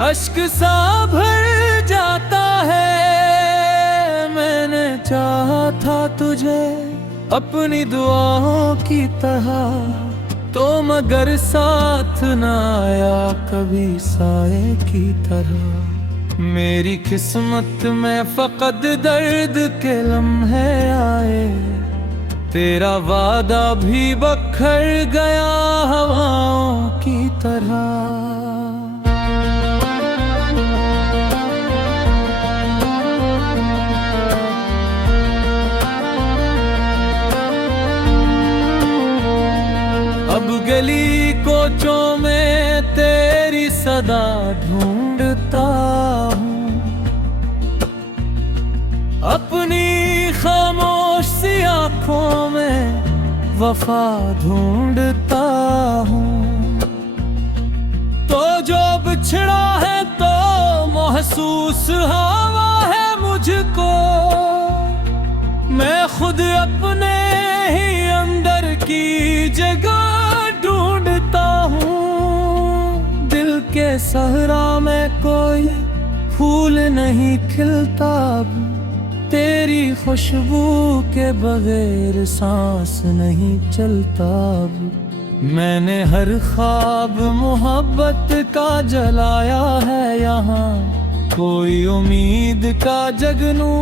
अश्क सा भर जाता है। मैंने चाहा था तुझे अपनी दुआओं की तरह, तो मगर साथ न आया कभी साए की तरह। मेरी किस्मत में फकत दर्द के लम्हे आए, तेरा वादा भी बखर गया हवाओं की तरह। अब गली कोचों में तेरी सदा ढूंढता हूँ, अपनी खामोश सी आँखों में वफा ढूंढता हूँ। तो जो बिछड़ा है तो महसूस हवा है मुझको, मैं खुद अपने ही अंदर की जगह ढूंढता हूँ। दिल के सहरा में कोई फूल नहीं खिलता, तेरी खुशबू के बगैर सांस नहीं चलता। मैंने हर ख्वाब मोहब्बत का जलाया है यहाँ, कोई उम्मीद का जगनू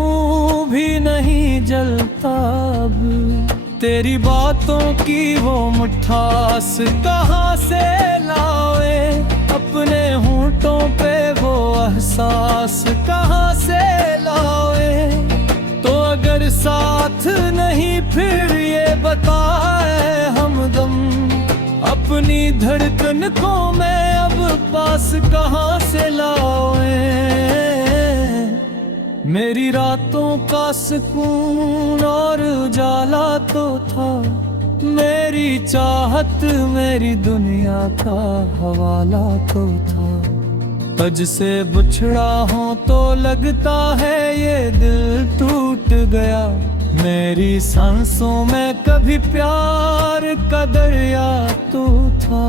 भी नहीं जलता। तेरी बातों की वो मिठास कहाँ से लाए, अपने होंठों पे वो एहसास कहाँ से लाए। तो अगर साथ नहीं फिर ये बताए हमदम, अपनी धड़कन को मैं अब पास कहाँ से लाए। मेरी रातों का सुकून और उजाला तो था, मेरी चाहत मेरी दुनिया का हवाला तो था। तुझ से बिछड़ा हूँ तो लगता है ये दिल टूट गया, मेरी सांसों में कभी प्यार का दरिया तू था।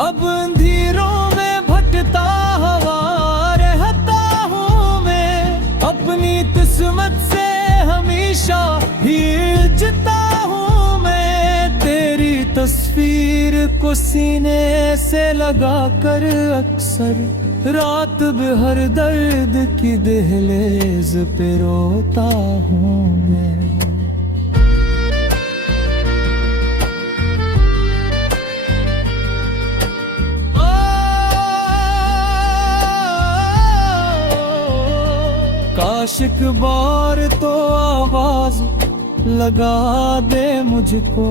अब अंधेरों में भटकता हवा रहता हूँ मैं, अपनी किस्मत से हमेशा हिलता हूँ मैं। तेरी तस्वीर को सीने से लगा कर अक्सर रात भर दर्द की दहलीज पे रोता हूँ मैं। काश एक बार तो आवाज लगा दे मुझको,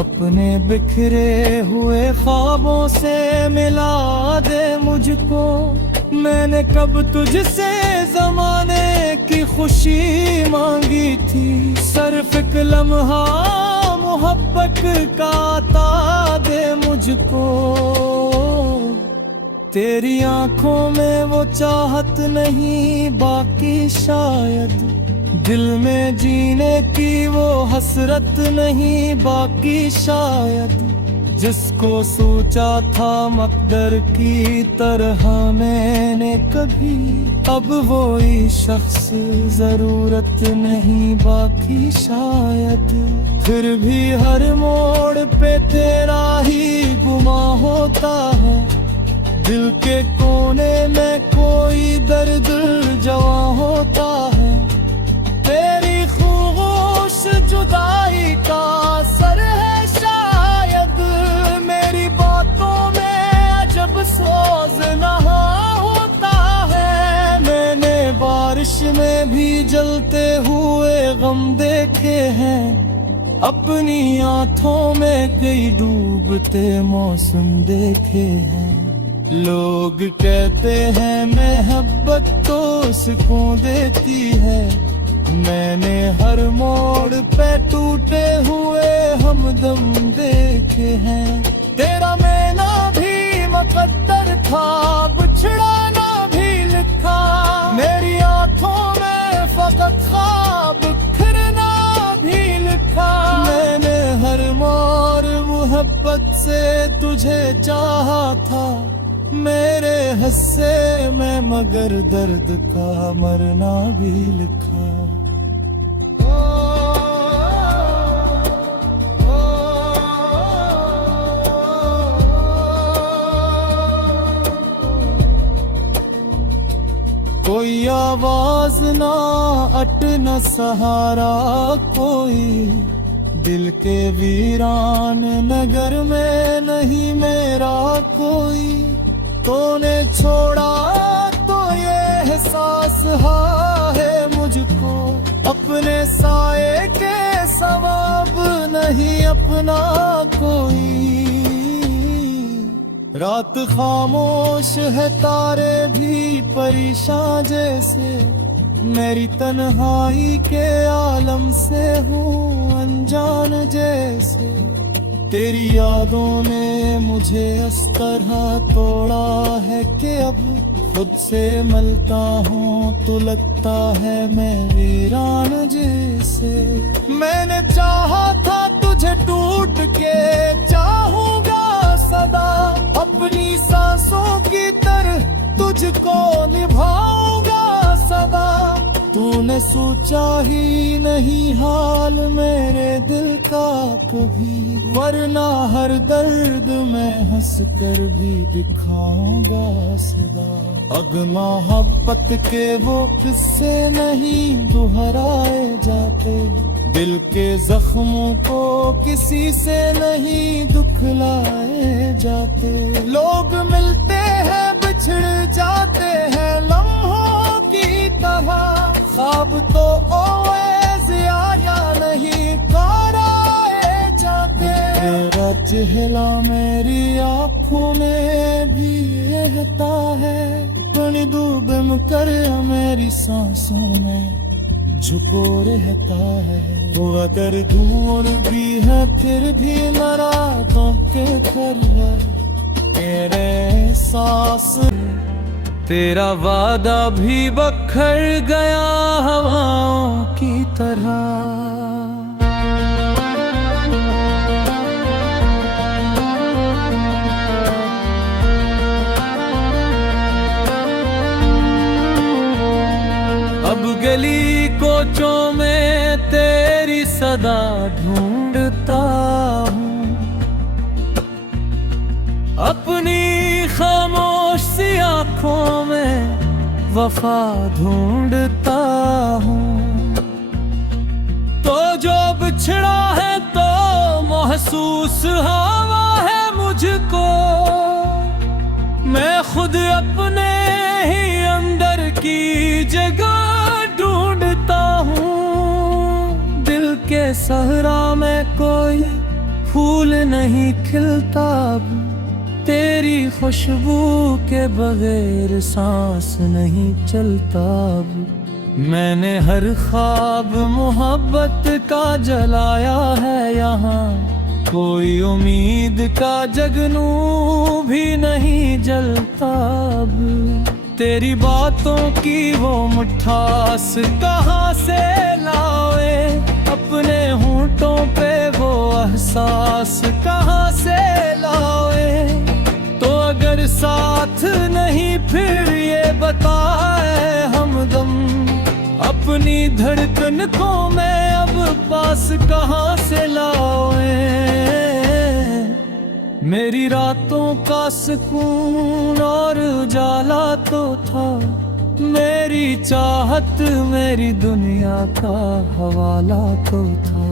अपने बिखरे हुए ख्वाबों से मिला दे मुझको। मैंने कब तुझसे जमाने की खुशी मांगी थी, सिर्फ एक लम्हा मोहब्बत का अता दे मुझको। तेरी आंखों में वो चाहत नहीं बाकी शायद, दिल में जीने की वो हसरत नहीं बाकी शायद। जिसको सोचा था मकदर की तरह मैंने कभी, अब वो ही शख्स जरूरत नहीं बाकी शायद। फिर भी हर मोड़ पे तेरा ही गुमा होता है, दिल के कोने में कोई दर्द जवा होता है। तेरी खामोश जुदाई का असर है शायद, मेरी बातों में अजब सोज नहा होता है। मैंने बारिश में भी जलते हुए गम देखे हैं, अपनी आंखों में कई डूबते मौसम देखे हैं। लोग कहते हैं मोहब्बत तो सुकून देती है, मैंने हर मोड़ पे टूटे हुए हमदम देखे हैं। तेरा मैना भी मुकद्दर था, बिछड़ाना भी लिखा, मेरी आंखों में फकत ख्वाब फिरना भी लिखा। मैंने हर मोड़ मोहब्बत से तुझे चाहा था, मेरे हिस्से में मगर दर्द का मरना भी लिखा। कोई आवाज ना, अट न सहारा कोई, दिल के वीरान नगर में नहीं मेरा कोई। तूने छोड़ा तो ये एहसास है मुझको, अपने साए के सवाब नहीं अपना कोई। रात खामोश है, तारे भी परेशान जैसे, मेरी तन्हाई के आलम से हूँ अनजान जैसे। तेरी यादों ने मुझे इस तरह तोड़ा है कि अब खुद से मिलता हूँ तो लगता है मैं वीरान जैसे। मैंने चाहा था तुझे टूट के, चाहूंगा सदा अपनी सांसों की तरह तुझको निभाऊंगा सदा। तूने सोचा ही नहीं हाल मेरे दिल का कभी, वरना हर दर्द में हंस कर भी दिखाऊंगा सदा। अब मोहब्बत के वो किस्से नहीं दोहराए जाते, दिल के जख्मों को किसी से नहीं दुखलाए जाते। लोग मिलते हैं बिछड़ जाते हैं लम्हों की तरह, ख्वाब तो always आया नहीं कराए जाते। तेरा चेहरा मेरी आँखों में भी रहता है, अपनी डूब कर मेरी सांसों में झुको रहता है। वो अगर दूर भी है फिर भी नाराज़ों के घर है तेरे सांस। तेरा वादा भी बखर गया हवाओं की तरह। अब गली कोचों में तेरी सदा ढूंढता हूँ, अपनी खामोश सी आँखों में वफा ढूंढता हूँ। तो जो बिछड़ा है तो महसूस हवा है मुझको, मैं खुद अपने ही अंदर की जगह ढूंढता हूँ। दिल के सहरा में कोई फूल नहीं खिलता, तेरी खुशबू के बगैर सांस नहीं चलता। मैंने हर ख्वाब मोहब्बत का जलाया है यहाँ, कोई उम्मीद का जगनू भी नहीं जलता। तेरी बातों की वो मिठास कहाँ से लाए, अपने होंठों पे वो एहसास कहाँ से लाए। तो अगर साथ नहीं फिर ये बताए हमदम, अपनी धड़कन को मैं अब पास कहाँ से लाए। मेरी रातों का सुकून और उजाला तो था, मेरी चाहत मेरी दुनिया का हवाला तो था।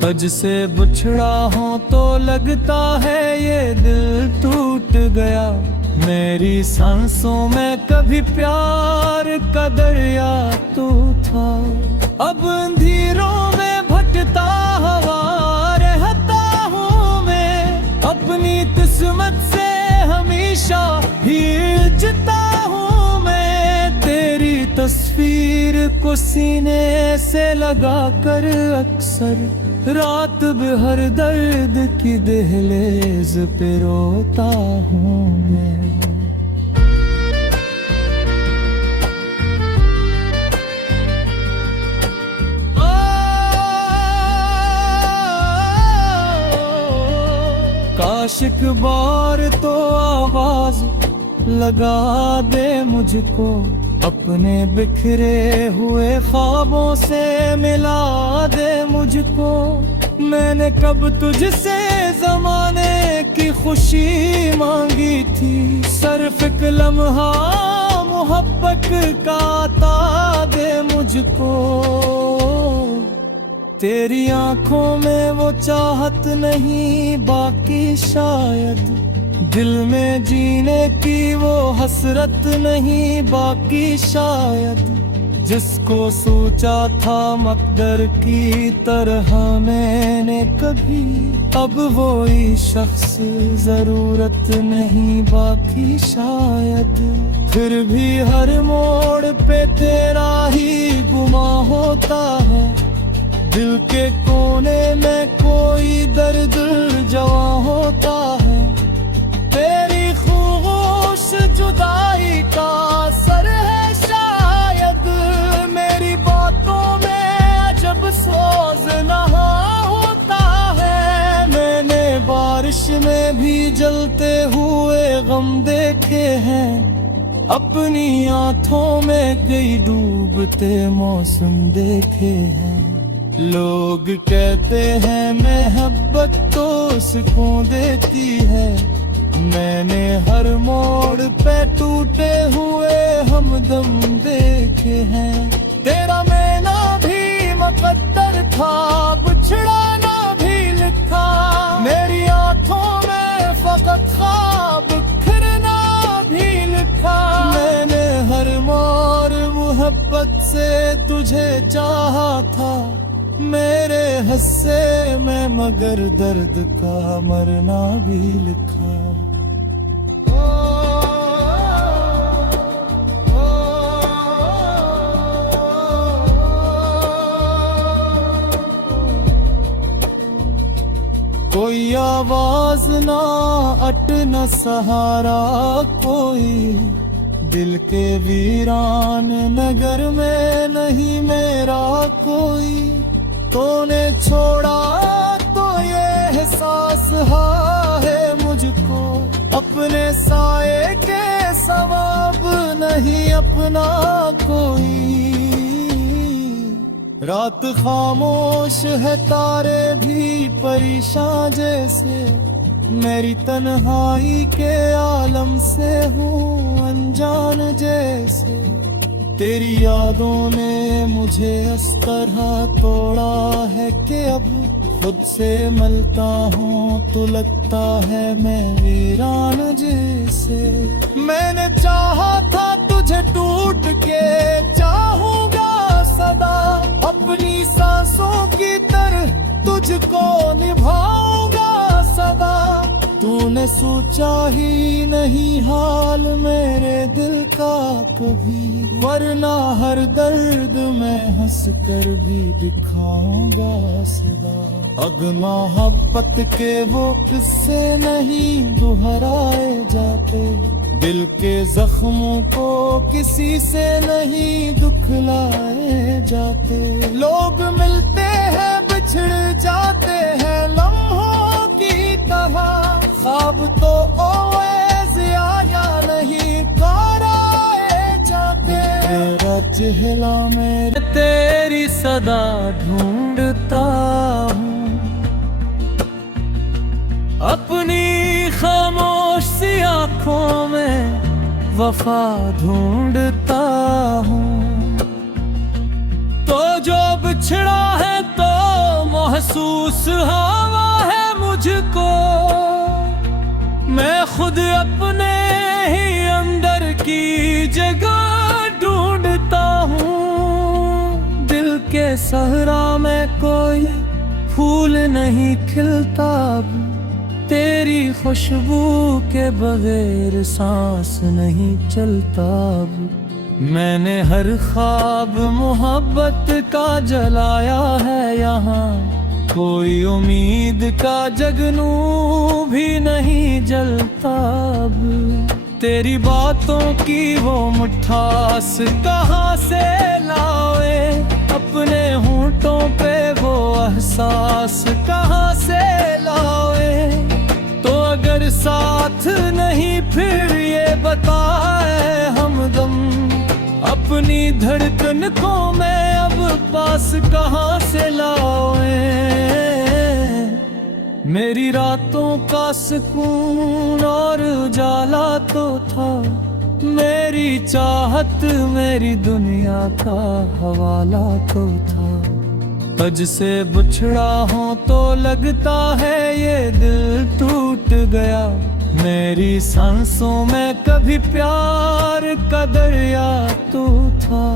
तुझ से बिछड़ा हूँ तो लगता है ये दिल टूट गया, मेरी सांसों में कभी प्यार का दरिया तू था। अब अंधेरों में भटकता हवा रहता हूँ मैं, अपनी किस्मत से हमेशा हिलता हूँ मैं। तेरी तस्वीर को सीने से लगा कर अक्सर रात भर दर्द की दहलीज पे रोता हूँ मैं। काश एक बार तो आवाज लगा दे मुझको, अपने बिखरे हुए ख्वाबों से मिला दे मुझको। मैंने कब तुझसे ज़माने की खुशी मांगी थी, सिर्फ एक लम्हा मोहब्बत का अता दे मुझको। तेरी आंखों में वो चाहत नहीं बाकी शायद, दिल में जीने की वो हसरत नहीं बाकी शायद। जिसको सोचा था मकदर की तरह मैंने कभी, अब वही शख्स जरूरत नहीं बाकी शायद। फिर भी हर मोड़ पे तेरा ही गुमा होता है, दिल के कोने में कोई दर्द जवा होता है। तेरी खामोश जुदाई का असर है शायद, मेरी बातों में अजब सोज नहा होता है। मैंने बारिश में भी जलते हुए गम देखे हैं, अपनी आंखों में कई डूबते मौसम देखे हैं। लोग कहते हैं मोहब्बत तो सुकून देती है, मैंने हर मोड़ पे टूटे हुए हमदम देखे हैं। तेरा मैना भी मुकद्दर था, बिछड़ाना भी लिखा, मेरी आंखों में फकत ख्वाब बिखरना भी लिखा। मैंने हर मोड़ मोहब्बत से तुझे चाहा था, मेरे हस्से में मगर दर्द का मरना भी लिखा। कोई आवाज ना अट न सहारा कोई, दिल के वीरान नगर में नहीं मेरा कोई। तूने छोड़ा तो ये एहसास है मुझको, अपने साए के सवाब नहीं अपना कोई। रात खामोश है तारे भी परेशान जैसे, मेरी तन्हाई के आलम से हूँ अनजान जैसे। तेरी यादों ने मुझे इस तरह तोड़ा है कि अब खुद से मिलता हूँ तो लगता है मैं वीरान जैसे। मैंने चाहा था तुझे टूट के चाहूंगा सदा, अपनी सांसों की तरह तुझको निभाऊंगा सदा। तूने सोचा ही नहीं हाल मेरे दिल का कभी, वरना हर दर्द में हंस कर भी दिखाऊंगा सदा। अब मोहब्बत के वो किस्से नहीं दोहराए जाते, दिल के जख्मों को किसी से नहीं दुखलाए जाते। लोग मिलते हैं बिछड़ जाते हैं लम्हों की तरह, ख्वाब तो always आया नहीं कराए जाते। तेरा चेहरा में तेरी सदा ढूंढता हूँ, अपनी खामोश सी आँखों में वफा ढूंढता हूँ। तो जो बिछड़ा है तो महसूस हवा है मुझको, मैं खुद अपने ही अंदर की जगह ढूंढता हूँ। दिल के सहरा में कोई फूल नहीं खिलता, तेरी खुशबू के बगैर सांस नहीं चलता। मैंने हर ख्वाब मोहब्बत का जलाया है यहाँ, कोई उम्मीद का जगनू भी नहीं जलता अब। तेरी बातों की वो मिठास कहाँ से लाए, अपने होंठों पे वो एहसास कहाँ से लाए। तो अगर साथ नहीं फिर ये बताए हमदम, अपनी धड़कन को मैं अब पास कहाँ से लाऊं। मेरी रातों का सुकून और उजाला तो था, मेरी चाहत मेरी दुनिया का हवाला तो था। तुझसे बिछड़ा हूँ तो लगता है ये दिल टूट गया। मेरी सांसों में कभी प्यार का दरिया तू था।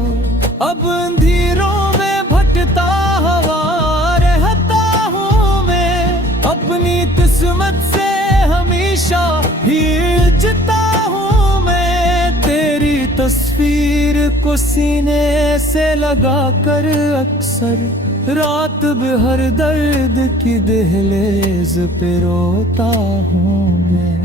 अब अंधेरों में भटकता हवा रहता हूँ मैं, अपनी किस्मत से हमेशा हिलता हूँ मैं। तेरी तस्वीर को सीने से लगा कर अक्सर रात भर दर्द की दहलीज पे रोता हूँ मैं।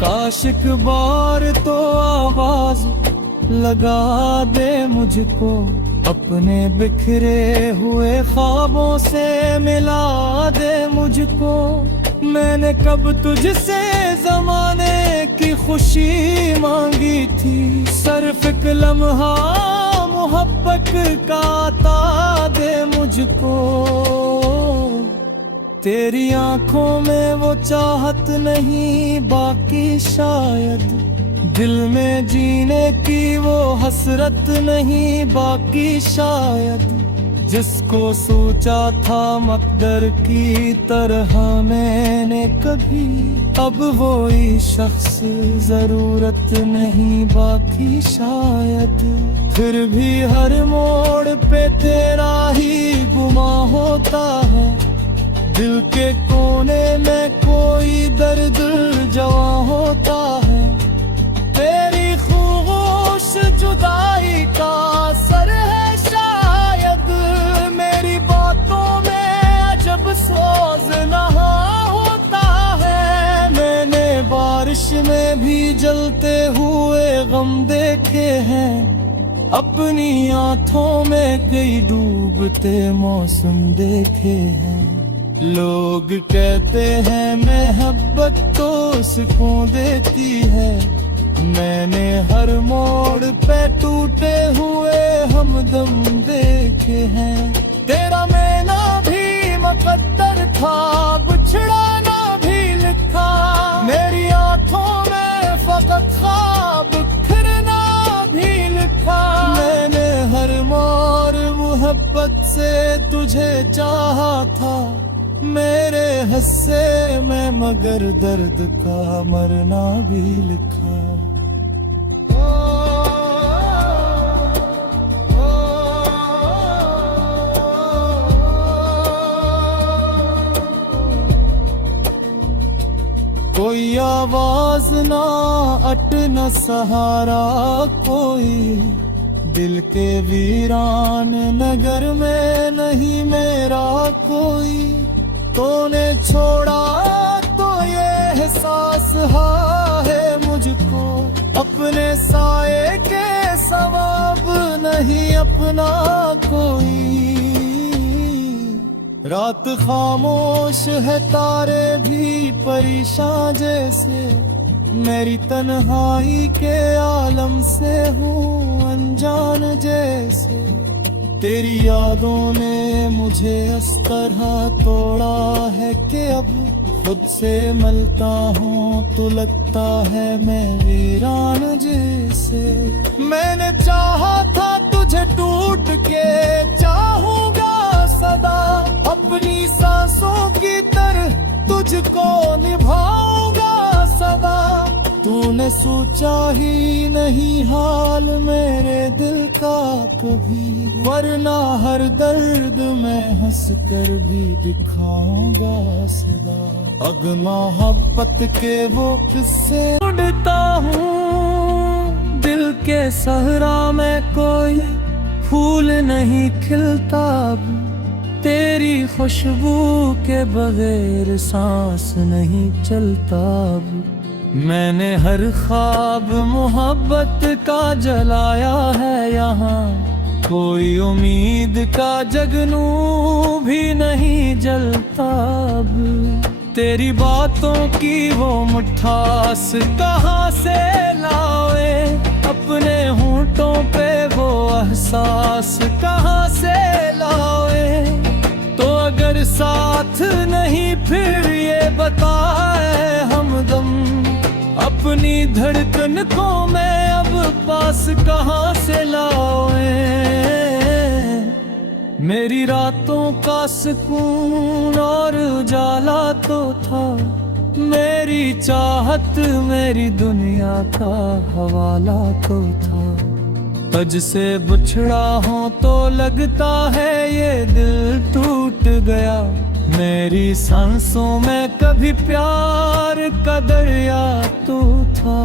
काश एक बार तो आवाज लगा दे मुझको, अपने बिखरे हुए ख्वाबों से मिला दे मुझको। मैंने कब तुझसे ज़माने की खुशी मांगी थी, सिर्फ एक लम्हा मोहब्बत का अता दे मुझको। तेरी आंखों में वो चाहत नहीं बाकी शायद, दिल में जीने की वो हसरत नहीं बाकी शायद। जिसको सोचा था मकदर की तरह मैंने कभी, अब वो ही शख्स जरूरत नहीं बाकी शायद। फिर भी हर मोड़ पे तेरा ही गुमा होता है, दिल के कोने में कोई दर्द जवा होता है। तेरी खामोश जुदाई का असर है शायद, मेरी बातों में अजब सोज नहा होता है। मैंने बारिश में भी जलते हुए गम देखे हैं, अपनी आंखों में कई डूबते मौसम देखे हैं। लोग कहते हैं मोहब्बत तो सुकून देती है, मैंने हर मोड़ पे टूटे हुए हमदम देखे हैं। तेरा मैना भी मुकद्दर था, बिछड़ाना भी लिखा, मेरी आंखों में फकत ख्वाब बिखरना भी लिखा। मैंने हर मोड़ मोहब्बत से तुझे चाहा था, मेरे हिस्से में मगर दर्द का मरना भी लिखा। कोई आवाज ना अट न सहारा कोई, दिल के वीरान नगर में नहीं मेरा कोई। तूने छोड़ा तो ये एहसास है मुझको, अपने साए के सवाब नहीं अपना कोई। रात खामोश है तारे भी परेशान जैसे, मेरी तन्हाई के आलम से हूँ अनजान जैसे। तेरी यादों ने मुझे इस तरह तोड़ा है कि अब खुद से मिलता हूँ तो लगता है मैं वीरान जैसे। मैंने चाहा था तुझे टूट के चाहूंगा सदा, अपनी सांसों की तरह तुझको निभाऊंगा सदा। तूने सोचा ही नहीं हाल मेरे दिल का कभी, वरना हर दर्द में हंस कर भी दिखाऊंगा सदा। अब मोहब्बत के वो किस्से ढूंढता हूँ, दिल के सहरा में कोई फूल नहीं खिलता अब, तेरी खुशबू के बगैर सांस नहीं चलता अब। मैंने हर ख्वाब मोहब्बत का जलाया है यहाँ, कोई उम्मीद का जगनू भी नहीं जलता अब। तेरी बातों की वो मिठास कहाँ से लाए, अपने होंठों पे वो एहसास कहाँ से लाए। तो अगर साथ नहीं फिर ये बताए हमदम, अपनी धड़कन को मैं अब पास कहाँ से लाए। मेरी रातों का सुकून और उजाला तो था, मेरी चाहत मेरी दुनिया का हवाला तो था। तुझसे बिछड़ा हूँ तो लगता है ये दिल टूट गया, मेरी सांसों में कभी प्यार का दरिया तू था।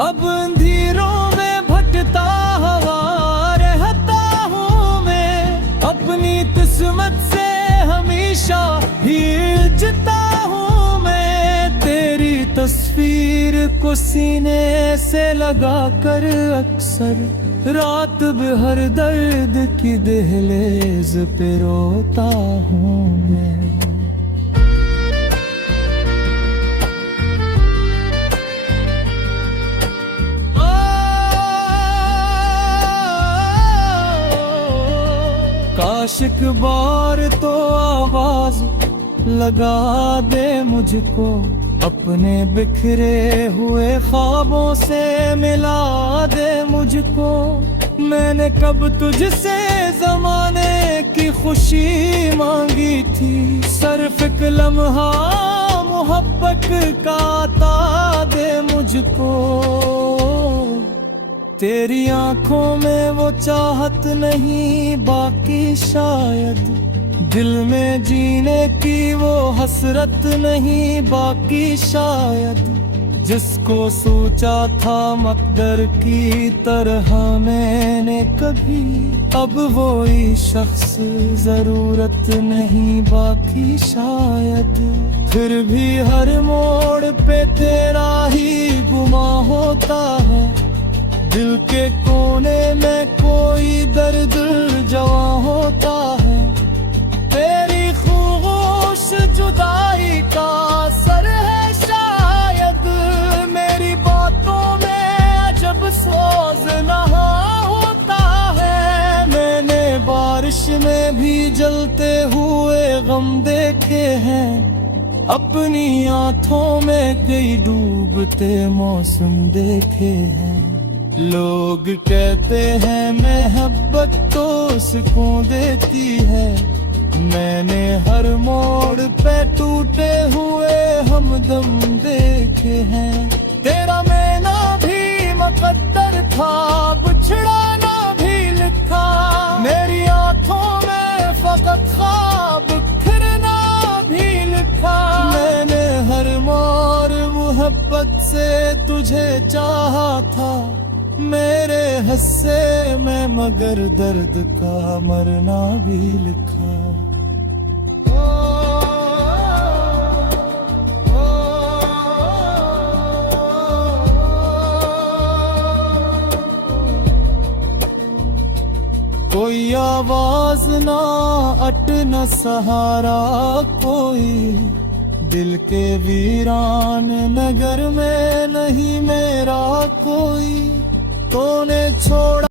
अब अंधेरों में भटकता हवा रहता हूँ मैं, अपनी किस्मत से हमेशा हिलता हूँ मैं। तेरी तस्वीर को सीने से लगा कर अक्सर रात भर दर्द की दहलीज पे रोता हूँ मैं। काश एक बार तो आवाज लगा दे मुझको, अपने बिखरे हुए ख्वाबों से मिला दे मुझको। मैंने कब तुझसे जमाने की खुशी मांगी थी, सिर्फ एक लम्हा मोहब्बत का अता दे मुझको। तेरी आंखों में वो चाहत नहीं बाकी शायद, दिल में जीने की वो हसरत नहीं बाकी शायद। जिसको सोचा था मकदर की तरह मैंने कभी, अब वही शख्स जरूरत नहीं बाकी शायद। फिर भी हर मोड़ पे तेरा ही गुमा होता है, दिल के कोने में कोई दर्द जवा होता है। तेरी खामोश जुदाई का असर है शायद, मेरी बातों में अजब सोज नहा होता है। मैंने बारिश में भी जलते हुए गम देखे हैं, अपनी आंखों में कई डूबते मौसम देखे हैं। लोग कहते हैं मोहब्बत तो सुकून देती है, मैंने हर मोड़ पे टूटे हुए हमदम देखे हैं। तेरा मैना भी मुकद्दर था, बिछड़ाना भी लिखा, मेरी आंखों में फकत ख्वाब फिरना भी लिखा। मैंने हर मोड़ मोहब्बत से तुझे चाहा था, मेरे हिस्से में मगर दर्द का मरना भी लिखा। कोई आवाज ना अट न सहारा कोई, दिल के वीरान नगर में नहीं मेरा कोई। तूने छोड़ा